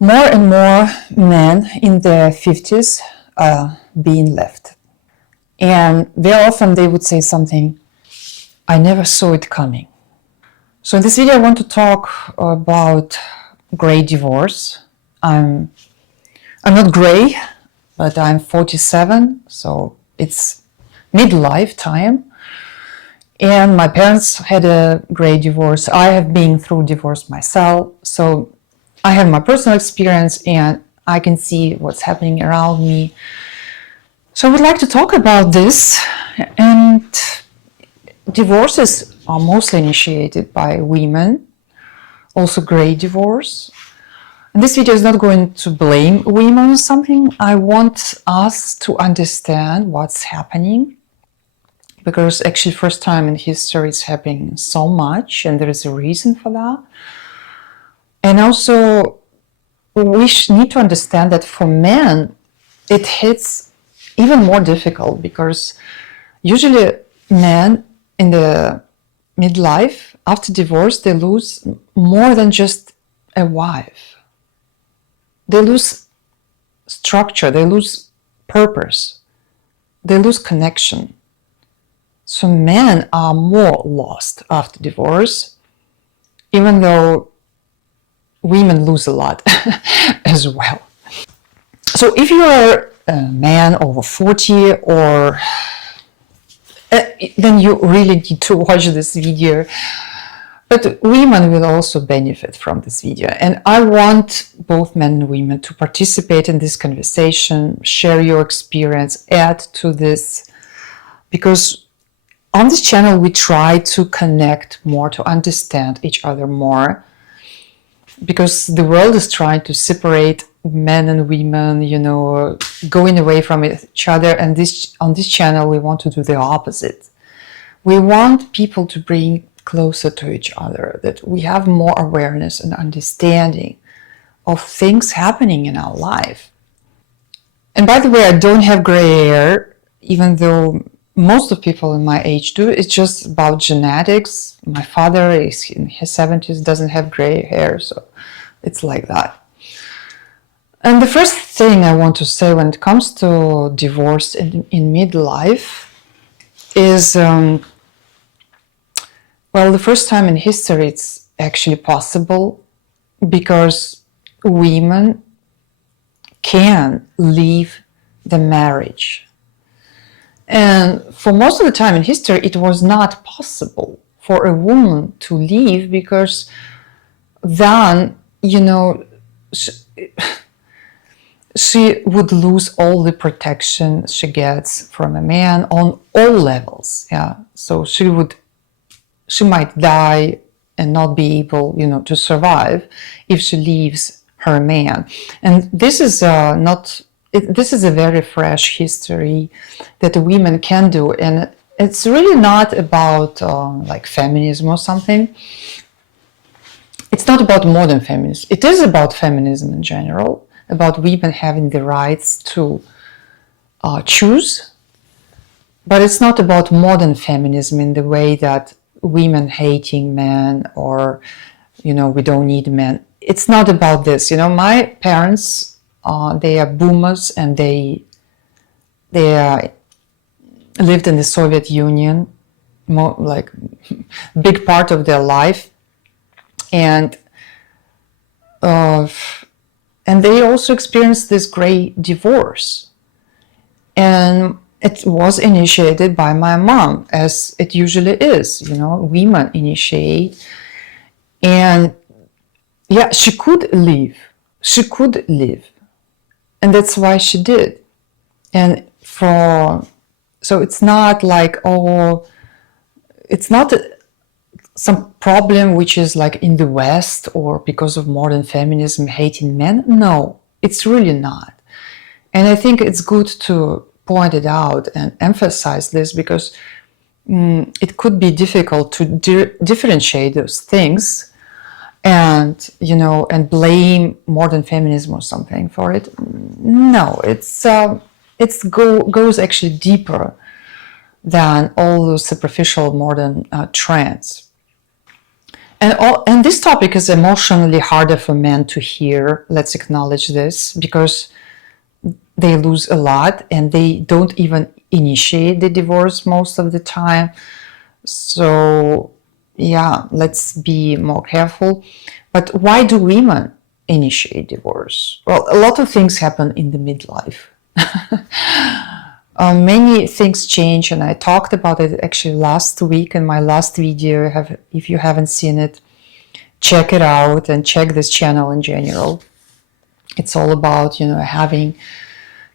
More and more men in their 50s are being left. And very often they would say something, I never saw it coming. So in this video I want to talk about gray divorce. I'm not gray, but I'm 47, so it's midlife time. And my parents had a gray divorce. I have been through divorce myself, so I have my personal experience and I can see what's happening around me. So I would like to talk about this. And divorces are mostly initiated by women, also gray divorce. And this video is not going to blame women or something. I want us to understand what's happening, because actually first time in history it's happening so much and there is a reason for that. And also we need to understand that for men it hits even more difficult, because usually men in the midlife after divorce they lose more than just a wife. They lose structure, they lose purpose, they lose connection. So men are more lost after divorce, even though women lose a lot as well. So if you are a man over 40 or then you really need to watch this video. But women will also benefit from this video. And I want both men and women to participate in this conversation, share your experience, add to this, because on this channel we try to connect more, to understand each other more, because the world is trying to separate men and women, you know, going away from each other. And on this channel we want to do the opposite. We want people to bring closer to each other, that we have more awareness and understanding of things happening in our life. And by the way, I don't have gray hair, even though most of people in my age do. It's just about genetics. My father is in his 70s, doesn't have gray hair, so it's like that. And the first thing I want to say when it comes to divorce in midlife is, well, the first time in history it's actually possible, because women can leave the marriage. And for most of the time in history it was not possible for a woman to leave, because then, you know, she would lose all the protection she gets from a man on all levels. Yeah, so she might die and not be able, you know, to survive if she leaves her man. And this is this is a very fresh history that women can do, and it's really not about like feminism or something. It's not about modern feminism. It is about feminism in general, about women having the rights to choose, but it's not about modern feminism in the way that women hating men, or, you know, we don't need men. It's not about this. You know, my parents, they are boomers, and they lived in the Soviet Union, like big part of their life, and they also experienced this great divorce. And it was initiated by my mom, as it usually is, you know, women initiate. And yeah, she could leave. She could leave. And that's why she did. And so it's not like, oh, it's not some problem which is like in the West or because of modern feminism hating men. No, it's really not. And I think it's good to point it out and emphasize this, because it could be difficult to differentiate those things and, you know, and blame modern feminism or something for it. No, it goes actually deeper than all those superficial modern trends. And this topic is emotionally harder for men to hear. Let's acknowledge this, because they lose a lot and they don't even initiate the divorce most of the time. So yeah, let's be more careful. But why do women initiate divorce? Well, a lot of things happen in the midlife. Many things change, and I talked about it actually last week in my last video. If you haven't seen it, check it out and check this channel in general. It's all about, having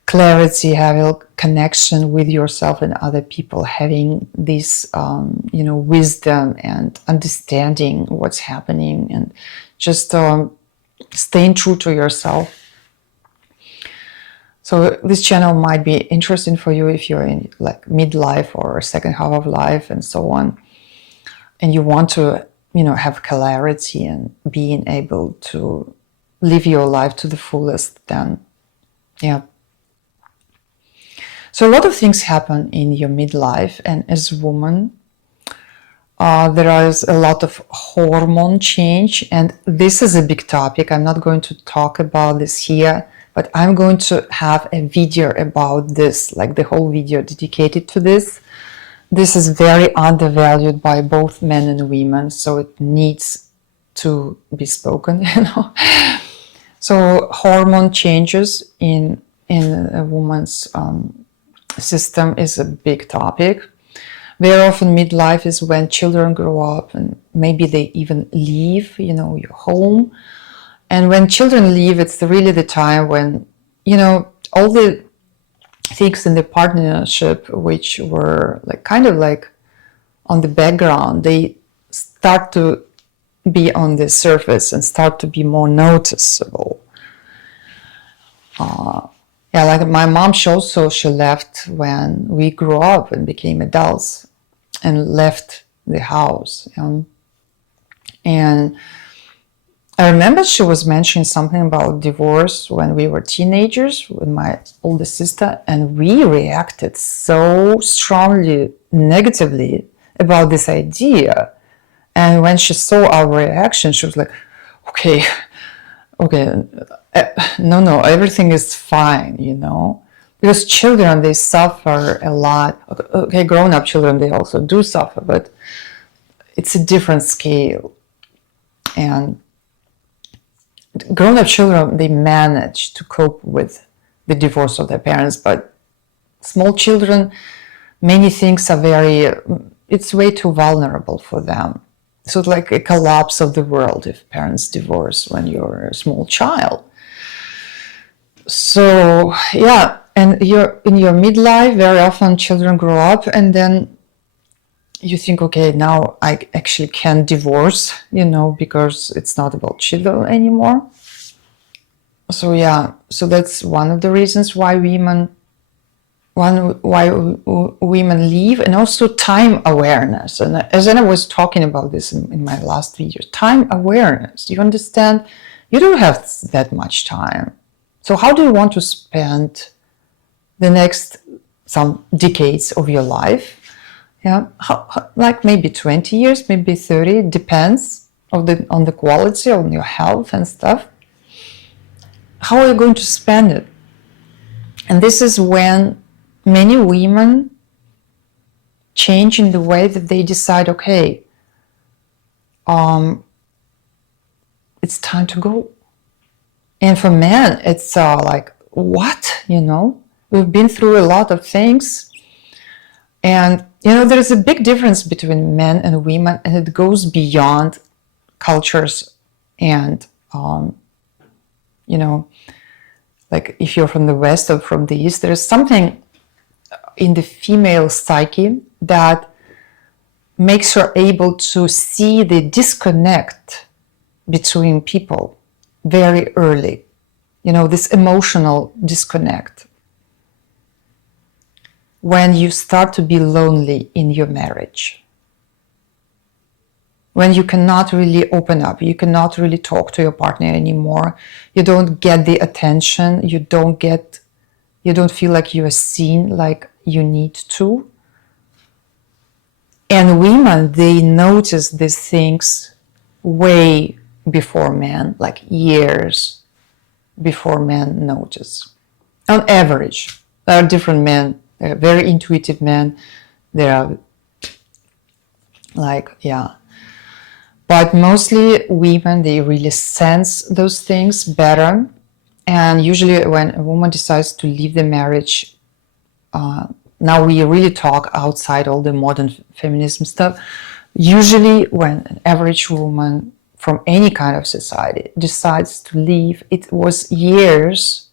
clarity, having connection with yourself and other people, having this, wisdom and understanding what's happening, and just staying true to yourself. So this channel might be interesting for you if you're in like midlife or second half of life and so on, and you want to, have clarity and being able to live your life to the fullest. Then, yeah. So a lot of things happen in your midlife, and as a woman, there is a lot of hormone change, and this is a big topic. I'm not going to talk about this here, but I'm going to have a video about this, like the whole video dedicated to this. This is very undervalued by both men and women, so it needs to be spoken, So hormone changes in a woman's system is a big topic. Very often midlife is when children grow up and maybe they even leave, your home. And when children leave, it's really the time when, all the things in the partnership which were kind of on the background, they start to be on the surface and start to be more noticeable. Like my mom, she left when we grew up and became adults and left the house. And I remember she was mentioning something about divorce when we were teenagers with my older sister, and we reacted so strongly, negatively about this idea. And when she saw our reaction, she was like, okay, no, everything is fine, because children, they suffer a lot. Okay, grown-up children, they also do suffer, but it's a different scale. And grown-up children, they manage to cope with the divorce of their parents, but small children, many things are it's way too vulnerable for them. So it's like a collapse of the world if parents divorce when you're a small child. So yeah, and you're in your midlife, very often children grow up, and then you think, okay, now I actually can divorce, because it's not about children anymore. So yeah, so that's one of the reasons why women leave, and also time awareness. And as I was talking about this in my last video, time awareness. You understand, you don't have that much time. So how do you want to spend the next some decades of your life? Yeah, like maybe 20 years, maybe 30, it depends on the quality, on your health and stuff. How are you going to spend it? And this is when many women change in the way that they decide, okay, it's time to go. And for men, it's like, what? We've been through a lot of things. And, there's a big difference between men and women, and it goes beyond cultures and, like if you're from the West or from the East, there's something in the female psyche that makes her able to see the disconnect between people very early. This emotional disconnect. When you start to be lonely in your marriage. When you cannot really open up, you cannot really talk to your partner anymore. You don't get the attention, you don't feel like you are seen like you need to. And women, they notice these things way before men, like years before men notice. On average, there are different men. There are very intuitive men. There are like, yeah. But mostly women, they really sense those things better. And usually when a woman decides to leave the marriage, now we really talk outside all the modern feminism stuff. Usually when an average woman from any kind of society decides to leave, it was years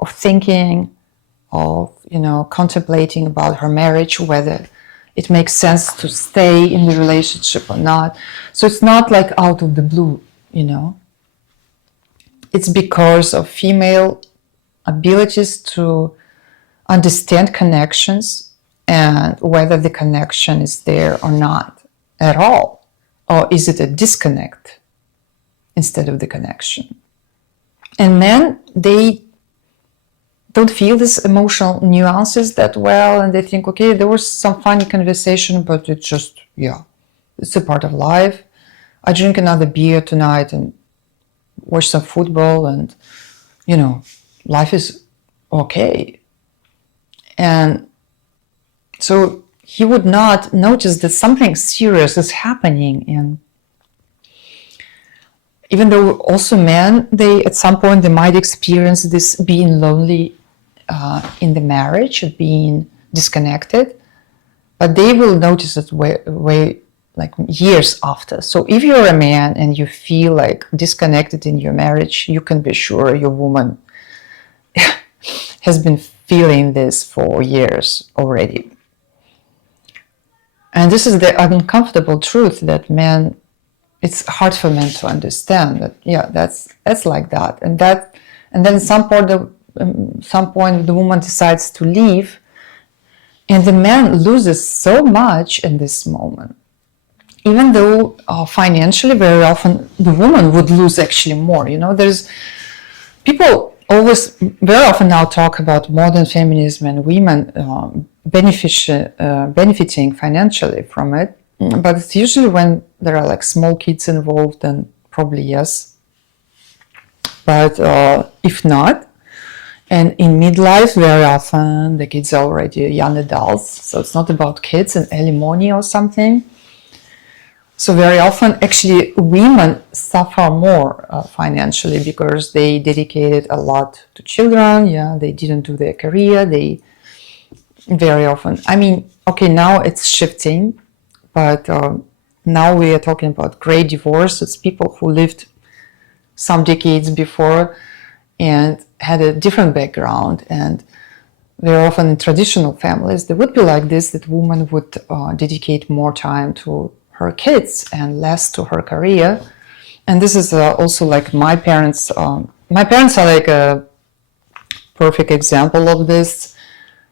of thinking, of, contemplating about her marriage, whether it makes sense to stay in the relationship or not. So it's not like out of the blue, It's because of female abilities to understand connections and whether the connection is there or not at all. Or is it a disconnect instead of the connection? And men, they don't feel these emotional nuances that well, and they think, okay, there was some funny conversation, but it's just, it's a part of life. I drink another beer tonight and watch some football, and, life is okay. And so he would not notice that something serious is happening. And even though also men, they at some point they might experience this being lonely in the marriage, being disconnected, but they will notice it way like years after. So if you're a man and you feel like disconnected in your marriage, you can be sure your woman has been feeling this for years already. And this is the uncomfortable truth that men, it's hard for men to understand that, that's like that. And then at some point the woman decides to leave, and the man loses so much in this moment. Even though financially, very often the woman would lose actually more. There's people always very often now talk about modern feminism and women benefiting financially from it, but it's usually when there are like small kids involved, then probably yes. But if not, and in midlife, very often the kids are already young adults, so it's not about kids and alimony or something. So very often, actually, women suffer more financially because they dedicated a lot to children. They didn't do their career. They very often, okay, now it's shifting, but now we are talking about great divorce. It's people who lived some decades before and had a different background. And very often in traditional families, they would be like this, that women would dedicate more time to her kids and less to her career. And this is also like my parents. My parents are like a perfect example of this,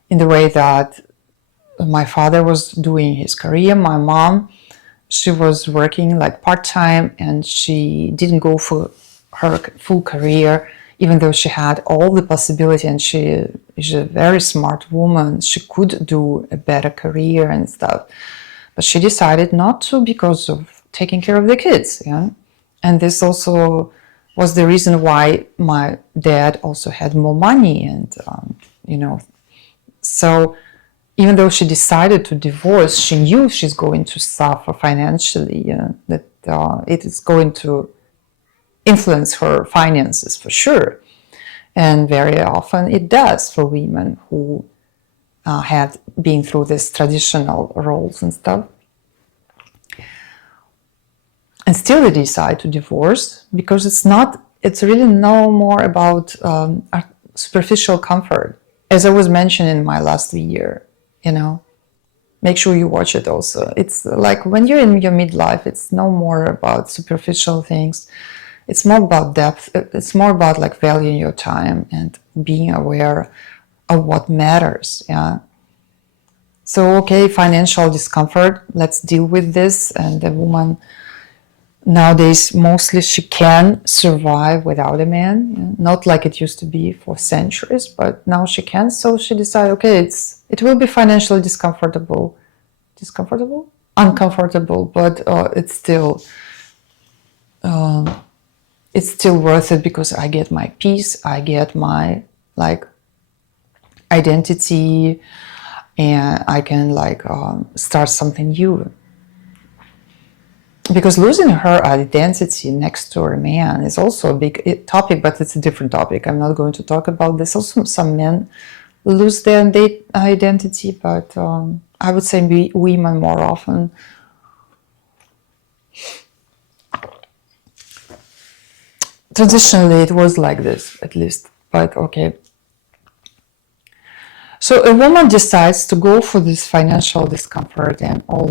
in the way that my father was doing his career. My mom, she was working like part-time, and she didn't go for her full career, even though she had all the possibility, and she is a very smart woman. She could do a better career and stuff. But she decided not to because of taking care of the kids. And this also was the reason why my dad also had more money. And, so even though she decided to divorce, she knew she's going to suffer financially, that it is going to influence her finances for sure. And very often it does for women who had been through these traditional roles and stuff. And still they decide to divorce because it's really no more about superficial comfort. As I was mentioning in my last video, make sure you watch it also. It's like when you're in your midlife, it's no more about superficial things. It's more about depth. It's more about like valuing your time and being aware of what matters. So, okay, financial discomfort, let's deal with this. And the woman nowadays, mostly she can survive without a man, not like it used to be for centuries, but now she can. So she decided, okay, it will be financially uncomfortable, but it's still it's still worth it because I get my peace, I get my like identity, and I can like start something new. Because losing her identity next to a man is also a big topic, but it's a different topic. I'm not going to talk about this. Also, some men lose their identity, but I would say women more often. Traditionally, it was like this, at least, but okay. So a woman decides to go for this financial discomfort and all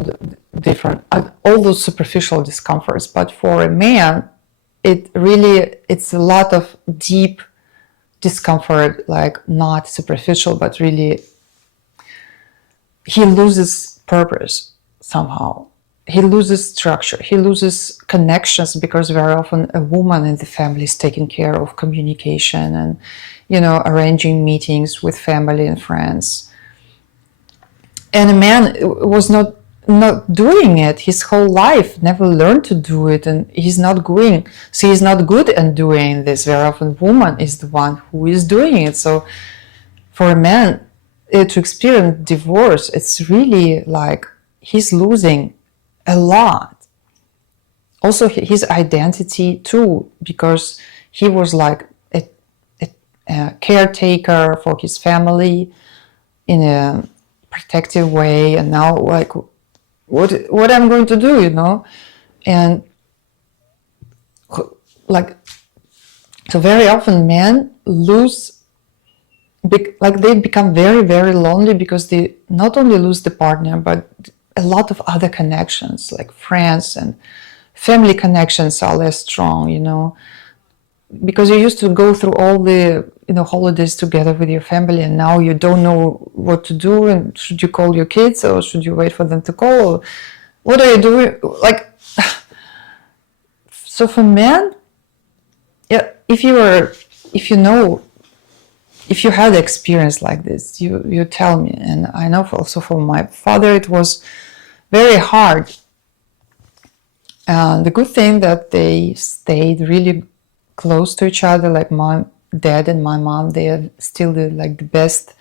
those superficial discomforts. But for a man, it's a lot of deep discomfort, like not superficial, but really he loses purpose somehow. He loses structure. He loses connections because very often a woman in the family is taking care of communication and, arranging meetings with family and friends. And a man was not doing it his whole life, never learned to do it, and he's not good at doing this. Very often woman is the one who is doing it. So for a man to experience divorce, it's really like he's losing a lot. Also his identity too, because he was like a caretaker for his family in a protective way, and now like what I'm going to do, and like, so very often men lose, like they become very, very lonely because they not only lose the partner, but a lot of other connections, like friends and family connections are less strong, because you used to go through all the holidays together with your family, and now you don't know what to do, and should you call your kids or should you wait for them to call, or what are you doing, like. So for men, yeah, if you had experience like this, you tell me. And I know also for my father it was very hard. And the good thing that they stayed really close to each other, like my dad and my mom, they are still the best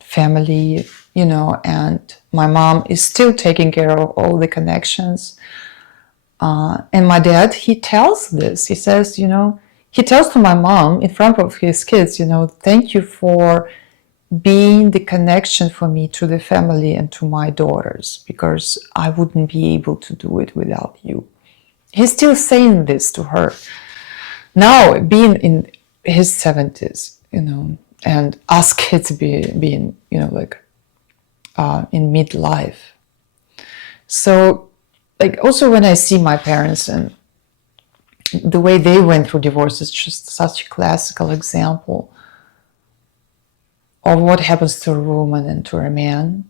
family, and my mom is still taking care of all the connections. And my dad, he tells this, he says, he tells to my mom in front of his kids, thank you for being the connection for me to the family and to my daughters, because I wouldn't be able to do it without you. He's still saying this to her. Now, being in his 70s, and us kids being, in midlife. So, like, also when I see my parents and the way they went through divorce is just such a classical example of what happens to a woman and to a man.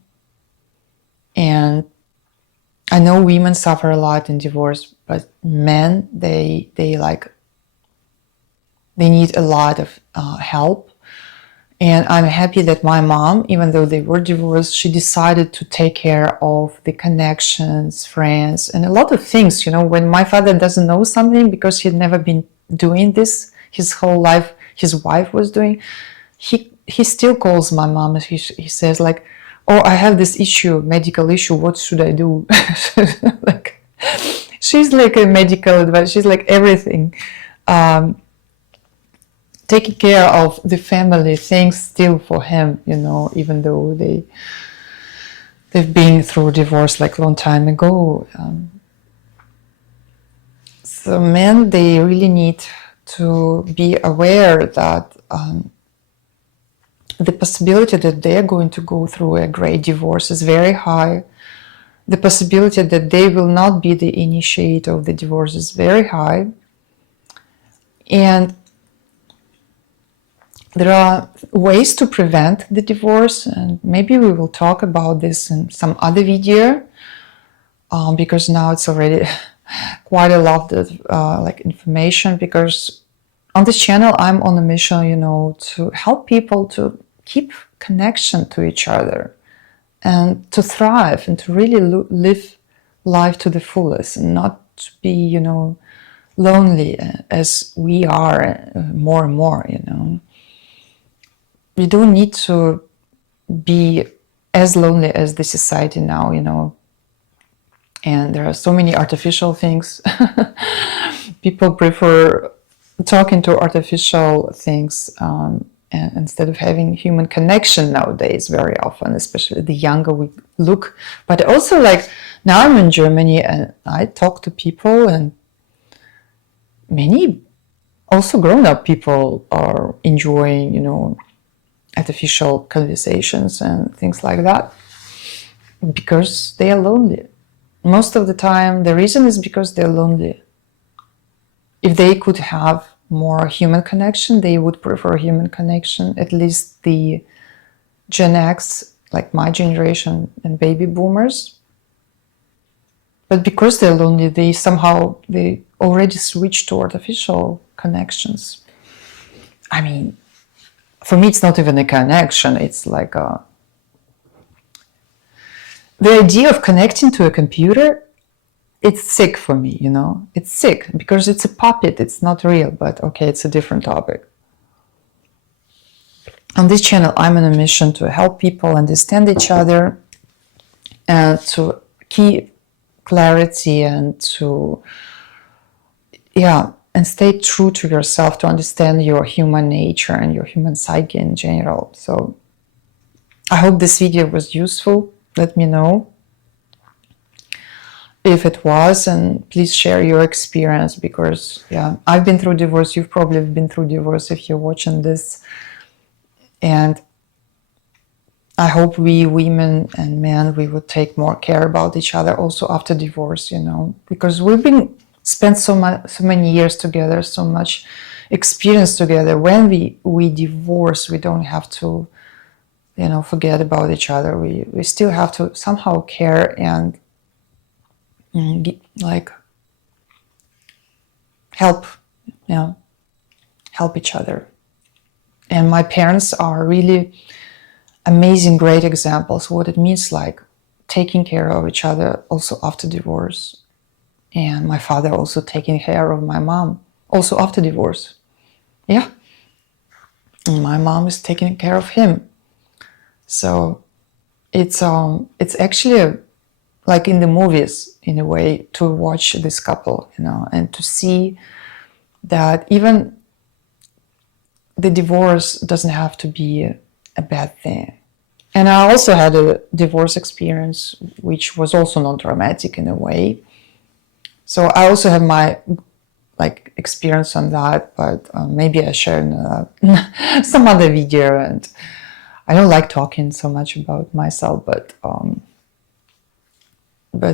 And I know women suffer a lot in divorce, but men, they need a lot of help. And I'm happy that my mom, even though they were divorced, she decided to take care of the connections, friends, and a lot of things. When my father doesn't know something because he'd never been doing this his whole life, his wife was doing, he still calls my mom and he says like, oh, I have this issue, medical issue, what should I do? Like, she's like a medical advice, she's like everything. Taking care of the family things still for him, even though they've been through divorce like a long time ago. So men, they really need to be aware that the possibility that they are going to go through a great divorce is very high. The possibility that they will not be the initiator of the divorce is very high. And there are ways to prevent the divorce, and maybe we will talk about this in some other video, because now it's already quite a lot of information, because on this channel I'm on a mission, to help people to keep connection to each other and to thrive and to really live life to the fullest, and not to be, you know, lonely as we are more and more, you know. You don't need to be as lonely as the society now, you know. And there are so many artificial things. People prefer talking to artificial things and instead of having human connection nowadays very often, especially the younger we look. But also, like, now I'm in Germany and I talk to people, and many also grown-up people are enjoying, you know, artificial conversations and things like that because they are lonely. Most of the time, the reason is because they're lonely. If they could have more human connection, they would prefer human connection. At least the Gen X, like my generation, and baby boomers. But because they're lonely, they already switched to artificial connections. I mean, for me, it's not even a connection. It's like the idea of connecting to a computer. It's sick for me, you know. It's sick because it's a puppet. It's not real, but okay, it's a different topic. On this channel, I'm on a mission to help people understand each other and to keep clarity and to, and stay true to yourself, to understand your human nature and your human psyche in general. So I hope this video was useful. Let me know if it was, and please share your experience, because I've been through divorce. You've probably been through divorce if you're watching this, and I hope we women and men, we would take more care about each other also after divorce, you know, because we've been spent so many years together, so much experience together. When we divorce, we don't have to, you know, forget about each other. We still have to somehow care and like help each other. And my parents are really amazing, great examples what it means, like taking care of each other also after divorce. And my father also taking care of my mom also after divorce. And my mom is taking care of him. So it's actually like in the movies, in a way, to watch this couple, you know, and to see that even the divorce doesn't have to be a bad thing. And I also had a divorce experience, which was also non-traumatic in a way. So I also have my experience on that, but maybe I share in some other video. And I don't like talking so much about myself, but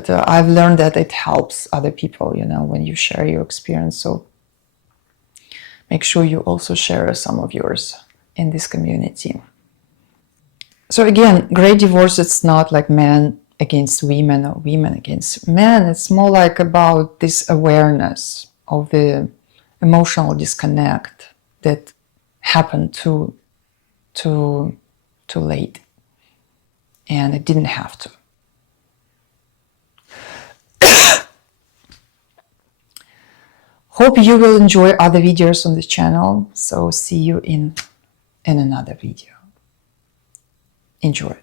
I've learned that it helps other people, you know, when you share your experience. So make sure you also share some of yours in this community. So again, great divorce, it's not like men against women or women against men. It's more like about this awareness of the emotional disconnect that happened too late. And it didn't have to. Hope you will enjoy other videos on this channel. So see you in another video. Enjoy.